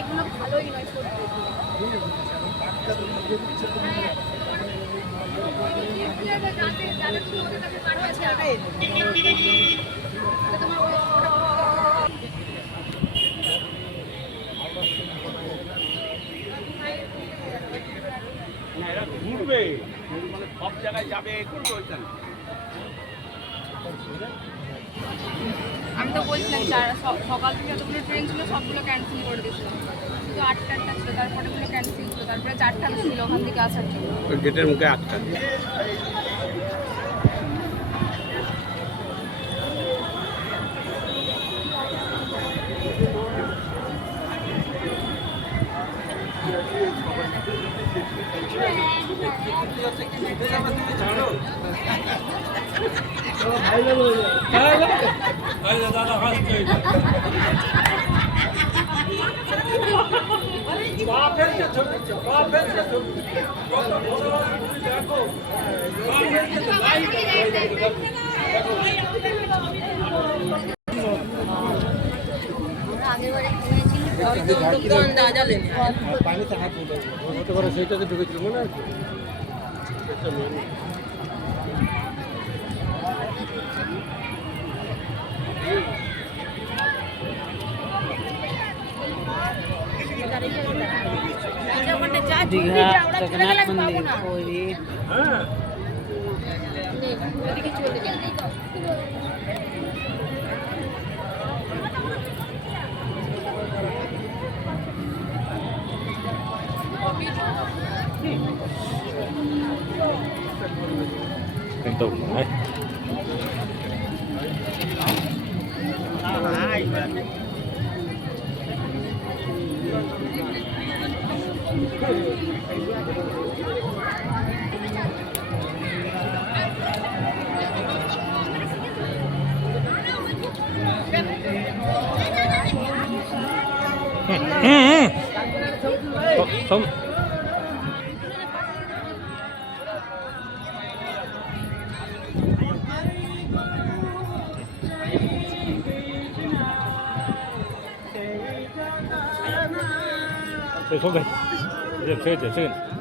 এগুলো ভালোই নয় সত্যি। ঘুরবে মানে সব জায়গায় যাবে করবে ওইখানে। আমি তো বলছিলাম সকাল থেকে যতগুলো ট্রেন ছিল সবগুলো ক্যান্সেল করে দিয়েছিলাম, শুধু 8টা ছিল, তারপরে ওগুলো ক্যান্সেল ছিল, তারপরে 4টা ছিল ওখান থেকে আসার জন্য। গেটের মুখে আটকা। পানিতে হাত হতে পারে, সেইটাতে ঢুকেছিল মনে আছে। दीघा जगन्नाथ मंदिर कोई Kentung, eh. Không. 손 대. 이제 저.